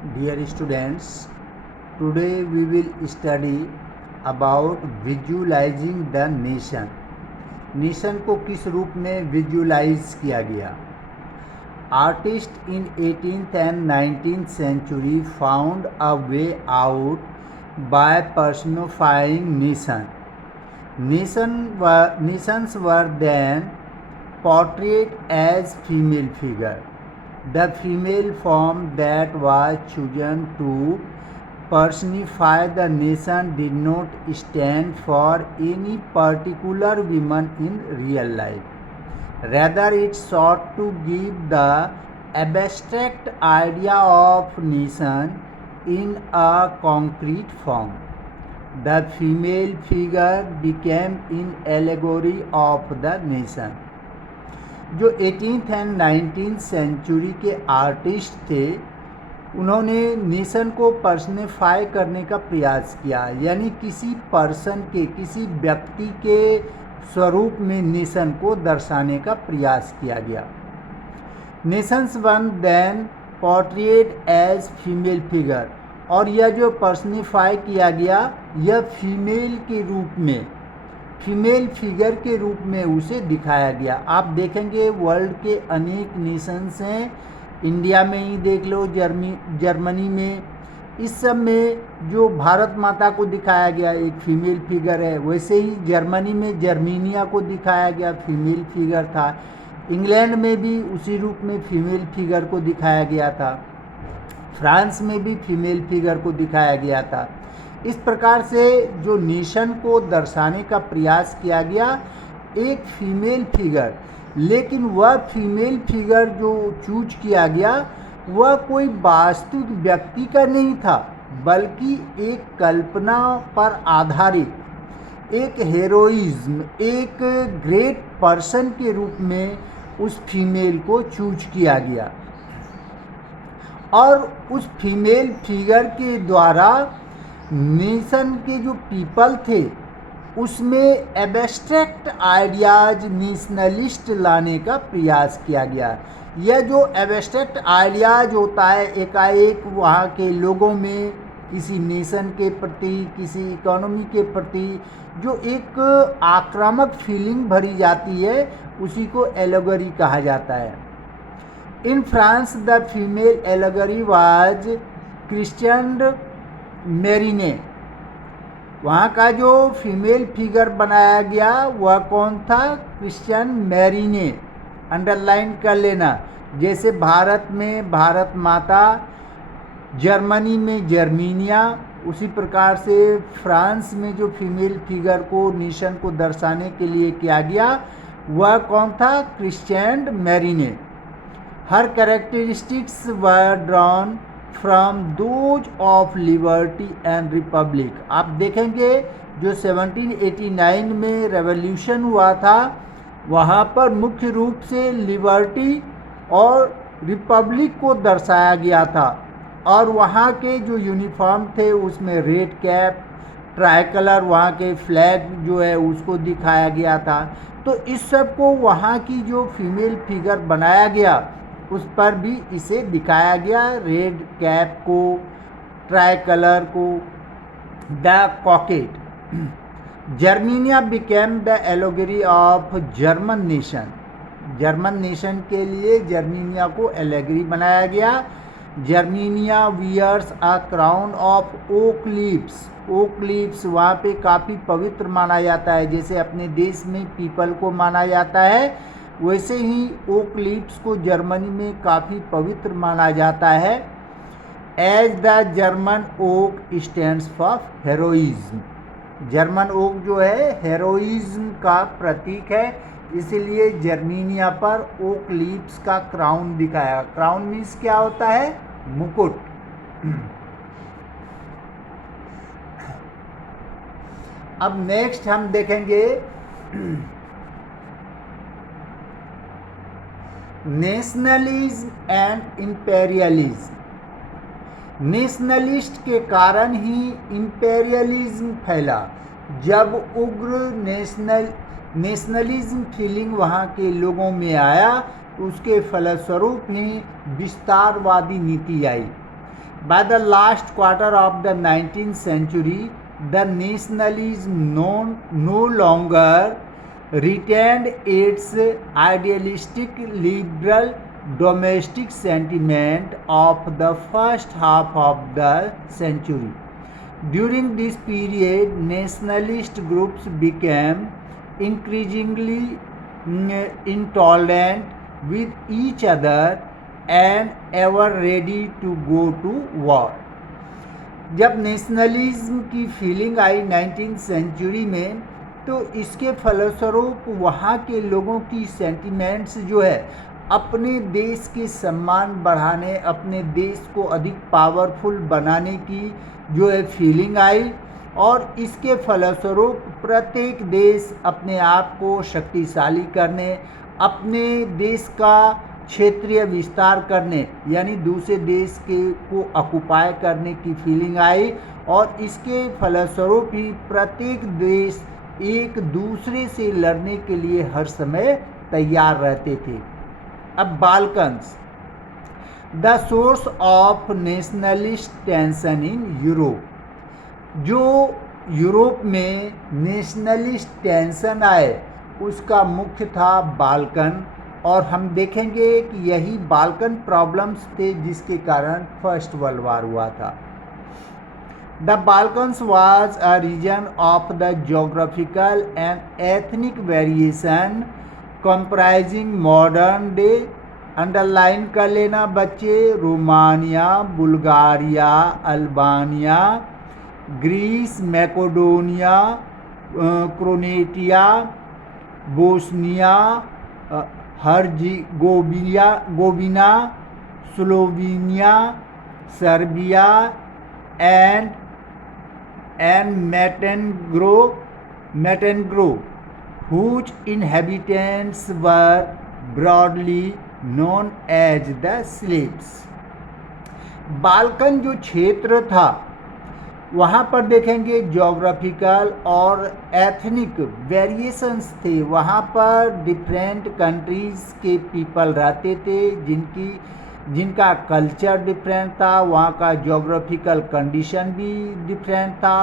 Dear students, today we will study about visualizing the nation. Nation को किस रूप में विजुलाइज किया गया? Artists in 18th and 19th century found a way out by personifying nation. Nations were then portrayed as female figure. The female form that was chosen to personify the nation did not stand for any particular woman in real life. Rather, it sought to give the abstract idea of nation in a concrete form. The female figure became an allegory of the nation. जो 18th and 19th century के artist थे, उन्होंने nation को पर्सनिफाई करने का प्रयास किया, यानी किसी पर्सन के, किसी व्यक्ति के स्वरूप में नेशन को दर्शाने का प्रयास किया गया. Nations one then portrait as female figure, और यह जो पर्सनिफाई किया गया यह फीमेल के रूप में, फीमेल फिगर के रूप में उसे दिखाया गया. आप देखेंगे वर्ल्ड के अनेक नेशंस हैं, इंडिया में ही देख लो, जर्मनी में, इस सब में जो भारत माता को दिखाया गया एक फीमेल फिगर है. वैसे ही जर्मनी में जर्मीनिया को दिखाया गया, फीमेल फिगर था. इंग्लैंड में भी उसी रूप में फीमेल फिगर को दिखाया गया था. फ्रांस में भी फीमेल फिगर को दिखाया गया था. इस प्रकार से जो नेशन को दर्शाने का प्रयास किया गया एक फीमेल फिगर, लेकिन वह फीमेल फिगर जो चूज किया गया वह कोई वास्तविक व्यक्ति का नहीं था, बल्कि एक कल्पना पर आधारित एक हीरोइज्म, एक ग्रेट पर्सन के रूप में उस फीमेल को चूज किया गया. और उस फीमेल फिगर के द्वारा नेशन के जो पीपल थे उसमें एब्स्ट्रैक्ट आइडियाज नेशनलिस्ट लाने का प्रयास किया गया. यह जो एब्स्ट्रैक्ट आइडियाज होता है, एकाएक वहाँ के लोगों में किसी नेशन के प्रति, किसी इकोनॉमी के प्रति जो एक आक्रामक फीलिंग भरी जाती है, उसी को एलेगरी कहा जाता है. In France the female allegory was Christian Marianne. वहाँ का जो फीमेल फिगर बनाया गया वह कौन था? क्रिस्टियन मेरीने. अंडरलाइन कर लेना. जैसे भारत में भारत माता, जर्मनी में जर्मीनिया, उसी प्रकार से फ्रांस में जो फीमेल फिगर को, नेशन को दर्शाने के लिए किया गया वह कौन था? Christian Marianne. Her characteristics were drawn from those of liberty and republic. आप देखेंगे जो 1789 में रेवोल्यूशन हुआ था वहाँ पर मुख्य रूप से लिबर्टी और रिपब्लिक को दर्शाया गया था. और वहाँ के जो यूनिफॉर्म थे उसमें रेड कैप, ट्राई कलर, वहाँ के फ्लैग जो है उसको दिखाया गया था. तो इस सब को वहाँ की जो फीमेल फिगर बनाया गया उस पर भी इसे दिखाया गया, रेड कैप को, ट्राई कलर को, the cockade. Germania became the allegory of German nation. German nation के लिए जर्मीनिया को एलेगरी बनाया गया. Germania wears a crown of oak leaves. Oak leaves वहाँ पे काफ़ी पवित्र माना जाता है, जैसे अपने देश में पीपल को माना जाता है, वैसे ही ओक लीव्स को जर्मनी में काफ़ी पवित्र माना जाता है. As the German oak stands for heroism. German oak जो है हेरोइज्म का प्रतीक है, इसीलिए जर्मीनिया पर ओक लीव्स का क्राउन दिखाया. क्राउन मीन्स क्या होता है? मुकुट. अब नेक्स्ट हम देखेंगे नेशनलिज्म एंड इंपेरियलिज्म. नेशनलिस्ट के कारण ही इंपेरियलिज्म फैला. जब उग्र नेशनलिज्म फीलिंग वहाँ के लोगों में आया, उसके फलस्वरूप ही विस्तारवादी नीति आई. By the last quarter of the 19th century, the nationalism no longer retained its idealistic liberal domestic sentiment of the first half of the century. During this period, nationalist groups became increasingly intolerant with each other and ever ready to go to war. जब nationalism की feeling आई 19th century में, तो इसके फलस्वरूप वहाँ के लोगों की सेंटिमेंट्स जो है अपने देश के सम्मान बढ़ाने, अपने देश को अधिक पावरफुल बनाने की जो है फीलिंग आई, और इसके फलस्वरूप प्रत्येक देश अपने आप को शक्तिशाली करने, अपने देश का क्षेत्रीय विस्तार करने यानी दूसरे देश के को ऑक्युपाई करने की फीलिंग आई, और इसके फलस्वरूप ही प्रत्येक देश एक दूसरे से लड़ने के लिए हर समय तैयार रहते थे। अब Balkans, the source of nationalist tension in Europe. जो यूरोप में नेशनलिस्ट टेंशन आए उसका मुख्य था बाल्कन, और हम देखेंगे कि यही बाल्कन प्रॉब्लम्स थे जिसके कारण फर्स्ट वर्ल्ड वार हुआ था। The Balkans was a region of the geographical and ethnic variation comprising modern day, underline कर लेना बच्चे, Romania, Bulgaria, Albania, Greece, Macedonia, Croatia, Bosnia, Herzegovina, Slovenia, Serbia and Montenegro, whose inhabitants were broadly known as the Slavs. Balkan जो क्षेत्र था वहाँ पर देखेंगे geographical और एथनिक वेरिएशंस थे, वहाँ पर डिफरेंट कंट्रीज़ के पीपल रहते थे जिनका कल्चर डिफरेंट था, वहाँ का जोग्राफिकल कंडीशन भी डिफरेंट था,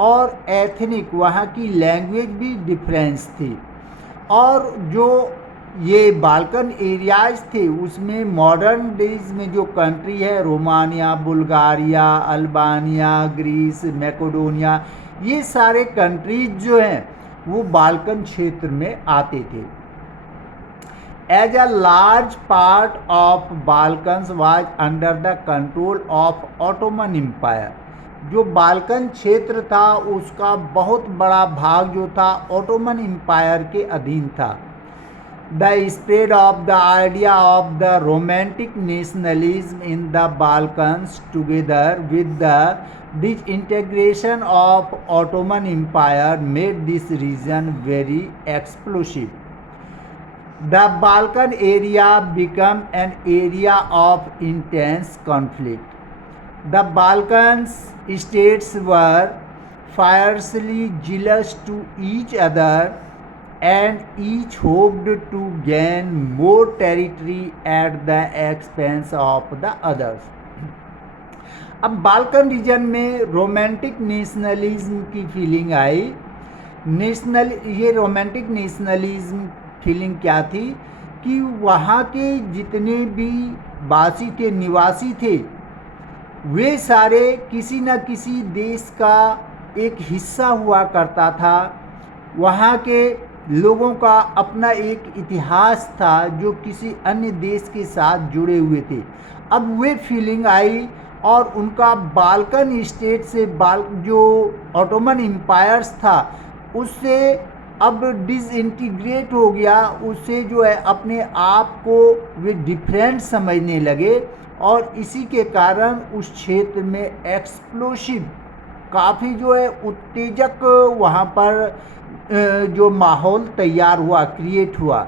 और एथनिक वहाँ की लैंग्वेज भी डिफरेंस थी। और जो ये बाल्कन एरियाज थे उसमें मॉडर्न डेज में जो कंट्री है Romania, Bulgaria, Albania, Greece, Macedonia, ये सारे कंट्रीज जो हैं वो बाल्कन क्षेत्र में आते थे। As a large part of Balkans was under the control of Ottoman Empire, जो बाल्कन क्षेत्र था उसका बहुत बड़ा भाग जो था ओटोमन एम्पायर के अधीन था। The spread of the idea of the romantic nationalism in the Balkans together with the disintegration of Ottoman Empire made this region very explosive. The Balkan area became an area of intense conflict. The Balkans states were fiercely jealous to each other and each hoped to gain more territory at the expense of the others. अब Balkan reason में romantic nationalism की feeling आई। ये romantic nationalism feeling क्या थी कि वहाँ के जितने भी निवासी थे वे सारे किसी न किसी देश का एक हिस्सा हुआ करता था। वहाँ के लोगों का अपना एक इतिहास था जो किसी अन्य देश के साथ जुड़े हुए थे। अब वे फीलिंग आई और उनका बाल्कन स्टेट से जो ऑटोमन एम्पायर्स था उससे अब डिसइंटीग्रेट हो गया, उससे जो है अपने आप को वे डिफरेंट समझने लगे, और इसी के कारण उस क्षेत्र में एक्सप्लोसिव काफ़ी जो है उत्तेजक वहाँ पर जो माहौल तैयार हुआ, क्रिएट हुआ।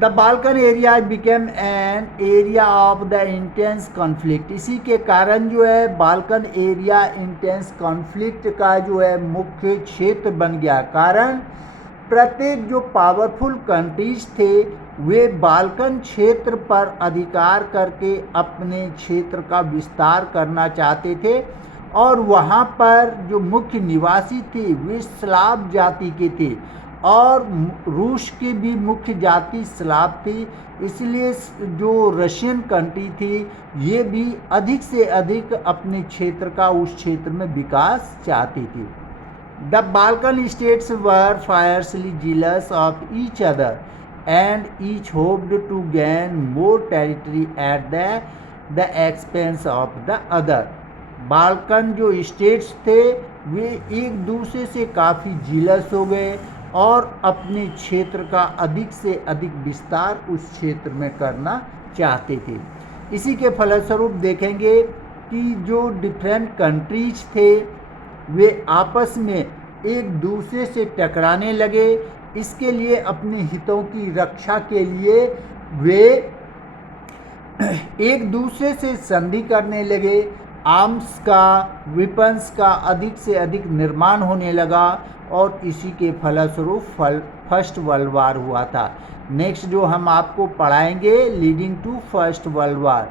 The Balkan area became an area of the intense conflict. इसी के कारण जो है बाल्कन एरिया इंटेंस कॉन्फ्लिक्ट का जो है मुख्य क्षेत्र बन गया। कारण प्रत्येक जो पावरफुल कंट्रीज थे वे बाल्कन क्षेत्र पर अधिकार करके अपने क्षेत्र का विस्तार करना चाहते थे और वहाँ पर जो मुख्य निवासी थे वे स्लाव जाति के थे और रूस की भी मुख्य जाति स्लाव थी। इसलिए जो रशियन कंट्री थी ये भी अधिक से अधिक अपने क्षेत्र का उस क्षेत्र में विकास चाहती थी। The Balkan states were fiercely jealous of each other and each hoped to gain more territory at the expense of the other. Balkan जो स्टेट्स थे वे एक दूसरे से काफ़ी जीलस हो गए और अपने क्षेत्र का अधिक से अधिक विस्तार उस क्षेत्र में करना चाहते थे। इसी के फलस्वरूप देखेंगे कि जो डिफरेंट कंट्रीज थे वे आपस में एक दूसरे से टकराने लगे। इसके लिए अपने हितों की रक्षा के लिए वे एक दूसरे से संधि करने लगे। आर्म्स का, वेपन्स का अधिक से अधिक निर्माण होने लगा और इसी के फलस्वरूप फर्स्ट वर्ल्ड वार हुआ था। नेक्स्ट जो हम आपको पढ़ाएंगे leading to first world war.